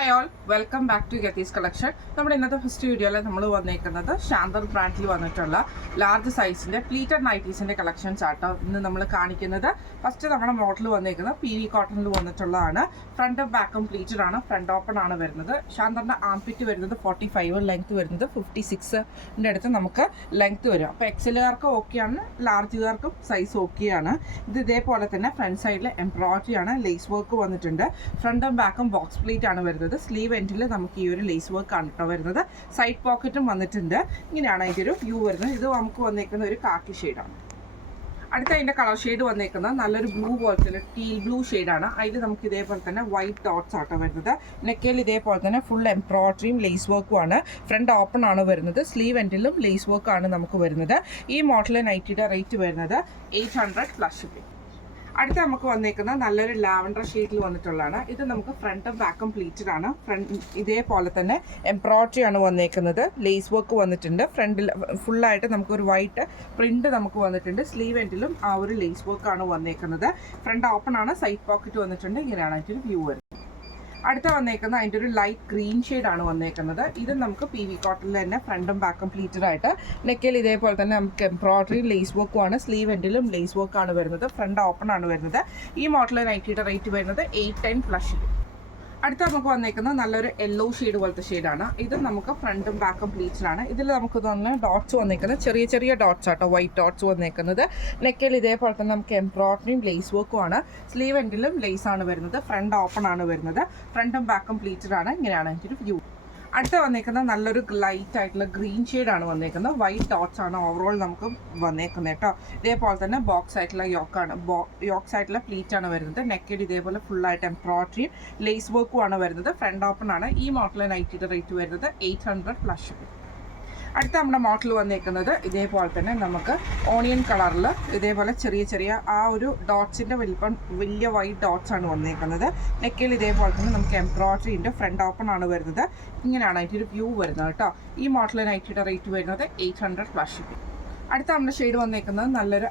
Hi all, welcome back to Gathi's collection. നമ്മുടെ ഇന്നത്തെ first വീഡിയോയിൽ നമ്മൾ വന്നേക്കുന്നത് ശാന്തർ ബ്രാൻഡിൽ വന്നിട്ടുള്ള ലാർജ് സൈസിൻ്റെ പ്ലീറ്റഡ് നൈറ്റീസിൻ്റെ കളക്ഷൻസ് ആട്ടോ ഇന്ന് നമ്മൾ കാണിക്കുന്നത്. ഫസ്റ്റ് നമ്മുടെ മോഡൽ വന്നേക്കുന്നത് പി വി കോട്ടണിൽ വന്നിട്ടുള്ളതാണ്. ഫ്രണ്ട് ബാക്കും പ്ലീറ്റഡ് ആണ്, ഫ്രണ്ട് ഓപ്പൺ ആണ് വരുന്നത്. ശാന്തറിൻ്റെ ആംപിറ്റ് വരുന്നത് 45, ലെങ്ത് വരുന്നത് 56ൻ്റെ അടുത്ത് നമുക്ക് ലെങ്ത് വരും. അപ്പോൾ എക്സലുകാർക്ക് ഓക്കെയാണ്, ലാർജുകാർക്കും സൈസ് ഓക്കെയാണ്. ഇത് ഇതേപോലെ തന്നെ ഫ്രണ്ട് സൈഡിൽ എംബ്രോയിഡറി ആണ്, ലേസ് വർക്ക് വന്നിട്ടുണ്ട്. ഫ്രണ്ടും ബാക്കും ബോക്സ് പ്ലീറ്റ് ആണ് വരുന്നത്. സ്ലീവ് എൻഡിൽ നമുക്ക് ഈ ഒരു ലേസ് വർക്ക് ആണ് കേട്ടോ വരുന്നത്. സൈഡ് പോക്കറ്റും വന്നിട്ടുണ്ട്. ഇങ്ങനെയാണ് അതിൻ്റെ ഒരു വ്യൂ വരുന്നത്. ഇത് നമുക്ക് വന്നേക്കുന്ന ഒരു കാക്കി ഷെയ്ഡാണ്. അടുത്ത അതിൻ്റെ കളർ ഷെയ്ഡ് വന്നേക്കുന്നത് നല്ലൊരു ബ്ലൂ പോലത്തെ ടീൽ ബ്ലൂ ഷെയ്ഡാണ്. അതിൽ നമുക്ക് ഇതേപോലെ തന്നെ വൈറ്റ് ഡോട്ട്സ് ആട്ടോ വരുന്നത്. നെക്കയിൽ ഇതേപോലെ തന്നെ ഫുൾ എംബ്രോയിഡറിയും ലേസ് വർക്കും ആണ്. ഫ്രണ്ട് ഓപ്പൺ ആണ് വരുന്നത്. സ്ലീവ് എൻഡിലും ലേസ് വർക്ക് ആണ് നമുക്ക് വരുന്നത്. ഈ മോഡൽ നൈറ്റിയുടെ റേറ്റ് വരുന്നത് 800 പ്ലസ് ഷിപ്പിംഗ്. അടുത്ത നമുക്ക് വന്നേക്കുന്നത് നല്ലൊരു ലാവൻഡർ ഷെയ്ഡിൽ വന്നിട്ടുള്ളതാണ്. ഇത് നമുക്ക് ഫ്രണ്ടും ബാക്കും പ്ലീറ്റഡ് ആണ്. ഫ്രണ്ട് ഇതേപോലെ തന്നെ എംബ്രോയിഡറി ആണ് വന്നേക്കുന്നത്. ലേസ് വർക്ക് വന്നിട്ടുണ്ട്. ഫ്രണ്ടിൽ ഫുള്ളായിട്ട് നമുക്കൊരു വൈറ്റ് പ്രിന്റ് നമുക്ക് വന്നിട്ടുണ്ട്. സ്ലീവ് എൻഡിലും ആ ഒരു ലേസ് വർക്ക് ആണ് വന്നേക്കുന്നത്. ഫ്രണ്ട് ഓപ്പൺ ആണ്, സൈഡ് പോക്കറ്റ് വന്നിട്ടുണ്ട്. ഇങ്ങനെയാണ് അതിൻ്റെ ഒരു വ്യൂ വരുന്നത്. അടുത്ത വന്നേക്കുന്നത് അതിൻ്റെ ഒരു ലൈറ്റ് ഗ്രീൻ ഷെയ്ഡാണ് വന്നേക്കുന്നത്. ഇത് നമുക്ക് പി വി കോട്ടണിൽ തന്നെ ഫ്രണ്ടും ബാക്കും പ്ലീറ്റഡ് ആയിട്ട്. നെക്കിൽ ഇതേപോലെ തന്നെ നമുക്ക് എംബ്രോയിഡറി ലേസ് വർക്കും ആണ്. സ്ലീവ് എൻഡിലും ലേസ് വർക്ക് ആണ് വരുന്നത്. ഫ്രണ്ട് ഓപ്പൺ ആണ് വരുന്നത്. ഈ മോഡൽ നൈറ്റിയുടെ റേറ്റ് വരുന്നത് 810 പ്ലസ്. അടുത്ത നമുക്ക് വന്നേക്കുന്നത് നല്ലൊരു യെല്ലോ ഷെയ്ഡ് പോലത്തെ ഷെയ്ഡാണ്. ഇത് നമുക്ക് ഫ്രണ്ടും ബാക്കും പ്ലീറ്റ്സിലാണ്. ഇതിൽ നമുക്ക് തന്നെ ഡോട്ട്സ് വന്നേക്കുന്നത് ചെറിയ ചെറിയ ഡോട്ട്സ് ആട്ടോ, വൈറ്റ് ഡോട്ട്സ് വന്നേക്കുന്നത്. നെക്കിൽ ഇതേപോലെ തന്നെ നമുക്ക് എംബ്രോയിഡറിയും ലേസ് വർക്കും ആണ്. സ്ലീവ് എൻഡിലും ലേസ് ആണ് വരുന്നത്. ഫ്രണ്ട് ഓപ്പൺ ആണ് വരുന്നത്. ഫ്രണ്ടും ബാക്കും പ്ലീറ്റഡ് ആണ്. ഇങ്ങനെയാണ് എൻ്റെ ഒരു വ്യൂ. അടുത്ത വന്നേക്കുന്നത് നല്ലൊരു ലൈറ്റ് ആയിട്ടുള്ള ഗ്രീൻ ഷെയ്ഡാണ് വന്നേക്കുന്നത്. വൈറ്റ് ഡോട്ട്സ് ആണ് ഓവറോൾ നമുക്ക് വന്നേക്കുന്നത് കേട്ടോ. ഇതേപോലെ തന്നെ ബോക്സ് ആയിട്ടുള്ള യോക്സ് ആയിട്ടുള്ള പ്ലീറ്റ് ആണ് വരുന്നത്. നെക്കഡ് ഇതേപോലെ ഫുള്ളായിട്ട് എംബ്രോയിഡറിയും ലേസ് വർക്കും ആണ് വരുന്നത്. ഫ്രണ്ട് ഓപ്പൺ ആണ്. ഈ മോഡൽ നൈറ്റിയുടെ റേറ്റ് വരുന്നത് 800 പ്ലസ്. അടുത്ത നമ്മുടെ മോഡൽ വന്നേക്കുന്നത് ഇതേപോലെ തന്നെ നമുക്ക് ഓണിയൻ കളറിൽ ഇതേപോലെ ചെറിയ ചെറിയ ആ ഒരു ഡോട്ട്സിൻ്റെ വലിയ വൈറ്റ് ഡോട്ട്സ് ആണ് വന്നേക്കുന്നത്. നെക്കിൽ ഇതേപോലെ തന്നെ നമുക്ക് എംബ്രോയിഡറിൻ്റെ ഫ്രണ്ട് ഓപ്പൺ ആണ് വരുന്നത്. ഇങ്ങനെയാണ് അതിൻ്റെ ഒരു വ്യൂ വരുന്നത് കേട്ടോ. ഈ മോഡൽ നൈറ്റിയുടെ റേറ്റ് വരുന്നത് 800 പ്ലസ്. അടുത്ത നമ്മുടെ ഷെയ്ഡ് വന്നേക്കുന്നത് നല്ലൊരു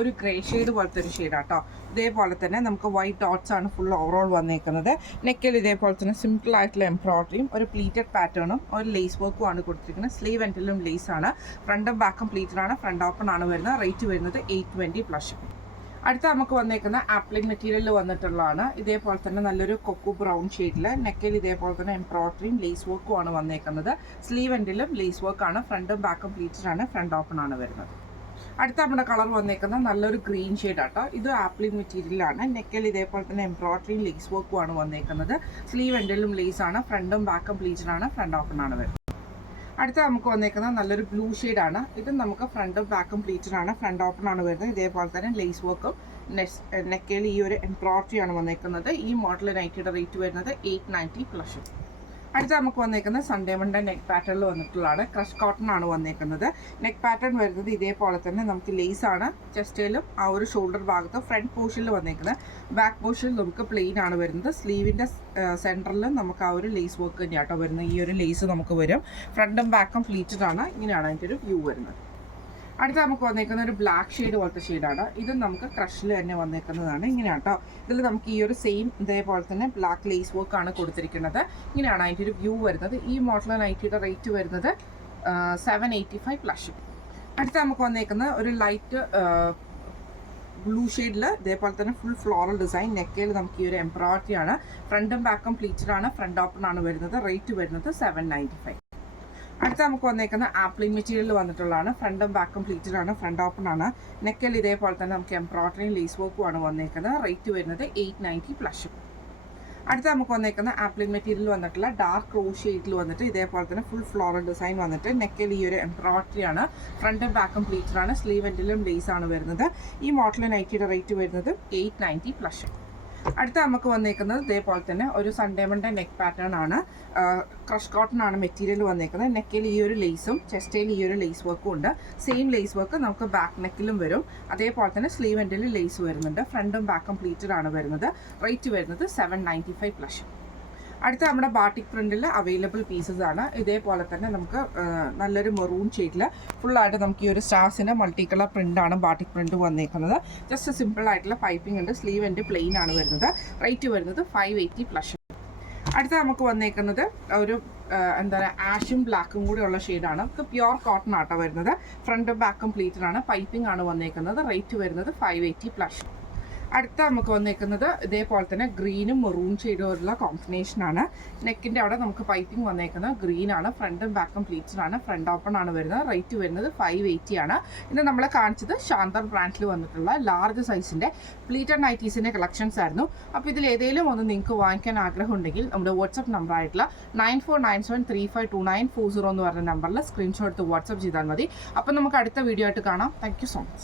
ഒരു ഗ്രേ ഷെയ്ഡ് പോലത്തെ ഒരു ഷെയ്ഡാട്ടോ. ഇതേപോലെ തന്നെ നമുക്ക് വൈറ്റ് ഡോട്ട്സ് ആണ് ഫുൾ ഓവറോൾ വന്നേക്കുന്നത്. നെക്കിൽ ഇതേപോലെ തന്നെ സിമ്പിൾ ആയിട്ടുള്ള എംബ്രോയിഡറിയും ഒരു പ്ലീറ്റഡ് പാറ്റേണും ഒരു ലേസ് വർക്കും ആണ് കൊടുത്തിരിക്കുന്നത്. സ്ലീവ് എൻഡിലും ലേസ് ആണ്. ഫ്രണ്ടും ബാക്കും പ്ലീറ്റഡ് ആണ്. ഫ്രണ്ട് ഓപ്പൺ ആണ് വരുന്നത്. റേറ്റ് വരുന്നത് 820 പ്ലസ്. അടുത്ത നമുക്ക് വന്നേക്കുന്ന ആപ്ലിക് മെറ്റീരിയലിൽ വന്നിട്ടുള്ളതാണ്. ഇതേപോലെ തന്നെ നല്ലൊരു കൊക്കു ബ്രൗൺ ഷെയ്ഡിൽ നെക്കിൽ ഇതേപോലെ തന്നെ എംബ്രോയിഡറിയും ലേസ് വർക്കും ആണ് വന്നേക്കുന്നത്. സ്ലീവ് എൻഡിലും ലേസ് വർക്കാണ്. ഫ്രണ്ടും ബാക്കും പ്ലീറ്റഡ് ആണ്. ഫ്രണ്ട് ഓപ്പൺ ആണ് വരുന്നത്. അടുത്ത നമ്മുടെ കളർ വന്നേക്കുന്നത് നല്ലൊരു ഗ്രീൻ ഷെയ്ഡ് ആട്ടോ. ഇത് ആപ്ലിക് മെറ്റീരിയലാണ്. നെക്കിൽ ഇതേപോലെ തന്നെ എംബ്രോയിഡറിയും ലേസ് വർക്കും ആണ് വന്നേക്കുന്നത്. സ്ലീവ് എൻഡിലും ലേസ് ആണ്. ഫ്രണ്ടും ബാക്കും പ്ലീറ്റഡ് ആണ്. ഫ്രണ്ട് ഓപ്പൺ ആണ് വരുന്നത്. അടുത്ത നമുക്ക് വന്നേക്കുന്നത് നല്ലൊരു ബ്ലൂ ഷെയ്ഡാണ്. ഇത് നമുക്ക് ഫ്രണ്ടും ബാക്കും പ്ലീറ്റഡ് ആണ്. ഫ്രണ്ട് ഓപ്പൺ ആണ് വരുന്നത്. ഇതേപോലെ തന്നെ ലേസ് വർക്കും നെക്കയിൽ ഈ ഒരു എംബ്രോയിഡറി ആണ് വന്നേക്കുന്നത്. ഈ മോഡൽ നൈറ്റിയുടെ റേറ്റ് വരുന്നത് 890 പ്ലസ്. അടുത്ത നമുക്ക് വന്നേക്കുന്നത് സൺഡേ മൺഡേ നെക്ക് പാറ്റേണിൽ വന്നിട്ടുള്ളതാണ്. ക്രഷ് കോട്ടൺ ആണ് വന്നേക്കുന്നത്. നെക്ക് പാറ്റേൺ വരുന്നത് ഇതേപോലെ തന്നെ നമുക്ക് ലേസ് ആണ്. ചെസ്റ്റിലും ആ ഒരു ഷോൾഡർ ഭാഗത്ത് ഫ്രണ്ട് പോർഷനിൽ വന്നേക്കുന്നത്. ബാക്ക് പോർഷനിൽ നമുക്ക് പ്ലെയിൻ ആണ് വരുന്നത്. സ്ലീവിൻ്റെ സെൻറ്ററിൽ നമുക്ക് ആ ഒരു ലേസ് വർക്ക് തന്നെയാട്ടോ വരുന്നത്. ഈ ഒരു ലേസ് നമുക്ക് വരും. ഫ്രണ്ടും ബാക്കും പ്ലീറ്റഡ് ആണ്. ഇങ്ങനെയാണ് അതിൻ്റെ ഒരു വ്യൂ വരുന്നത്. അടുത്ത നമുക്ക് വന്നേക്കുന്ന ഒരു ബ്ലാക്ക് ഷെയ്ഡ് പോലത്തെ ഷെയ്ഡാണ്. ഇത് നമുക്ക് ക്രഷിൽ തന്നെ വന്നേക്കുന്നതാണ്. ഇങ്ങനെയാണ് കേട്ടോ. ഇതിൽ നമുക്ക് ഈ ഒരു സെയിം ഇതേപോലെ തന്നെ ബ്ലാക്ക് ലേസ് വർക്ക് ആണ് കൊടുത്തിരിക്കുന്നത്. ഇങ്ങനെയാണ് അതിൻ്റെ ഒരു വ്യൂ വരുന്നത്. ഈ മോഡൽ നൈറ്റിയുടെ റേറ്റ് വരുന്നത് 785 പ്ലസ്. അടുത്ത നമുക്ക് വന്നേക്കുന്ന ഒരു ലൈറ്റ് ബ്ലൂ ഷെയ്ഡിൽ ഇതേപോലെ തന്നെ ഫുൾ ഫ്ലോറൽ ഡിസൈൻ. നെക്കയിൽ നമുക്ക് ഈ ഒരു എംബ്രോയിഡറി ആണ്. ഫ്രണ്ടും ബാക്കും പ്ലീറ്റഡ് ആണ്. ഫ്രണ്ട് ഓപ്പൺ ആണ് വരുന്നത്. റേറ്റ് വരുന്നത് 795. അടുത്ത നമുക്ക് വന്നേക്കുന്ന ആപ്ലിക് മെറ്റീരിയൽ വന്നിട്ടുള്ളതാണ്. ഫ്രണ്ടും ബാക്കും പ്ലീറ്റഡ് ആണ്. ഫ്രണ്ട് ഓപ്പൺ ആണ്. നെക്കിൽ ഇതേപോലെ തന്നെ നമുക്ക് എംബ്രോയിഡറിയും ലേസ് വർക്കും ആണ് വന്നേക്കുന്നത്. റേറ്റ് വരുന്നത് 890 പ്ലസ്. അടുത്ത നമുക്ക് വന്നേക്കുന്ന ആപ്ലിക് മെറ്റീരിയൽ വന്നിട്ടുള്ള ഡാർക്ക് റോസ് ഷെയ്ഡിൽ വന്നിട്ട് ഇതേപോലെ തന്നെ ഫുൾ ഫ്ലോറൽ ഡിസൈൻ വന്നിട്ട് നെക്കിൽ ഈ ഒരു എംബ്രോയിഡറി ആണ്. ഫ്രണ്ടും ബാക്കും പ്ലീറ്റഡ് ആണ്. സ്ലീവ് എൻഡിലും ലേസ് ആണ് വരുന്നത്. ഈ മോഡൽ നൈറ്റിയുടെ റേറ്റ് വരുന്നത് 890 പ്ലസ്. അടുത്ത നമുക്ക് വന്നേക്കുന്നത് ഇതേപോലെ തന്നെ ഒരു സൺഡേ മൺഡേ നെക്ക് പാറ്റേൺ ആണ്. ക്രഷ് കോട്ടൺ ആണ് മെറ്റീരിയൽ വന്നേക്കുന്നത്. നെക്കിൽ ഈ ഒരു ലേസും ചെസ്റ്റിൽ ഈ ഒരു ലേസ് വർക്കും ഉണ്ട്. സെയിം ലേസ് വർക്ക് നമുക്ക് ബാക്ക് നെക്കിലും വരും. അതേപോലെ തന്നെ സ്ലീവ് എൻഡിൽ ലേസ് വരുന്നുണ്ട്. ഫ്രണ്ടും ബാക്കും പ്ലീറ്റഡ് ആണ് വരുന്നത്. റേറ്റ് വരുന്നത് 795 പ്ലസ്. അടുത്ത നമ്മുടെ ബാട്ടിക് പ്രിന്റിൽ അവൈലബിൾ പീസസ് ആണ്. ഇതേപോലെ തന്നെ നമുക്ക് നല്ലൊരു മെറൂൺ ഷെയ്ഡിൽ ഫുള്ളായിട്ട് നമുക്ക് ഈ ഒരു സ്റ്റാർസിൻ്റെ മൾട്ടി കളർ പ്രിൻ്റാണ് ബാട്ടിക് പ്രിന്റ് വന്നേക്കുന്നത്. ജസ്റ്റ് സിമ്പിൾ ആയിട്ടുള്ള പൈപ്പിംഗ് ഉണ്ട്. സ്ലീവ് എൻഡ് പ്ലെയിൻ ആണ് വരുന്നത്. റേറ്റ് വരുന്നത് 580 പ്ലസ്. അടുത്ത നമുക്ക് വന്നേക്കുന്നത് ഒരു എന്താ പറയുക ആഷും ബ്ലാക്കും കൂടെ ഉള്ള ഷെയ്ഡാണ്. നമുക്ക് പ്യുവർ കോട്ടൺ ആട്ടോ വരുന്നത്. ഫ്രണ്ടും ബാക്കും പ്ലീറ്റഡ് ആണ്. പൈപ്പിംഗ് ആണ് വന്നേക്കുന്നത്. റേറ്റ് വരുന്നത് 580+. അടുത്ത നമുക്ക് വന്നേക്കുന്നത് ഇതേപോലെ തന്നെ ഗ്രീനും മെറൂൺ ഷെയ്ഡുള്ള കോമ്പിനേഷനാണ്. നെക്കിൻ്റെ അവിടെ നമുക്ക് പൈപ്പിംഗ് വന്നേക്കുന്നത് ഗ്രീനാണ്. ഫ്രണ്ടും ബാക്കും പ്ലീറ്റ്സ്ഡ് ആണ്. ഫ്രണ്ട് ഓപ്പൺ ആണ് വരുന്നത്. റേറ്റ് വരുന്നത് 580 ആണ്. ഇന്ന് നമ്മൾ കാണിച്ചത് ശാന്തർ ബ്രാൻഡിൽ വന്നിട്ടുള്ള ലാർജ് സൈസിൻ്റെ പ്ലീറ്റഡ് നൈറ്റീസിൻ്റെ കളക്ഷൻസ് ആയിരുന്നു. അപ്പോൾ ഇതിൽ ഏതെങ്കിലും ഒന്ന് നിങ്ങൾക്ക് വാങ്ങിക്കാൻ ആഗ്രഹം ഉണ്ടെങ്കിൽ നമ്മുടെ വാട്സപ്പ് നമ്പർ ആയിട്ടുള്ള 9497352940 എന്ന് പറഞ്ഞ നമ്പറിൽ സ്ക്രീൻഷോട്ട് എടുത്ത് വാട്സപ്പ് ചെയ്താൽ മതി. അപ്പോൾ നമുക്ക് അടുത്ത വീഡിയോ ആയിട്ട് കാണാം. Thank you so much.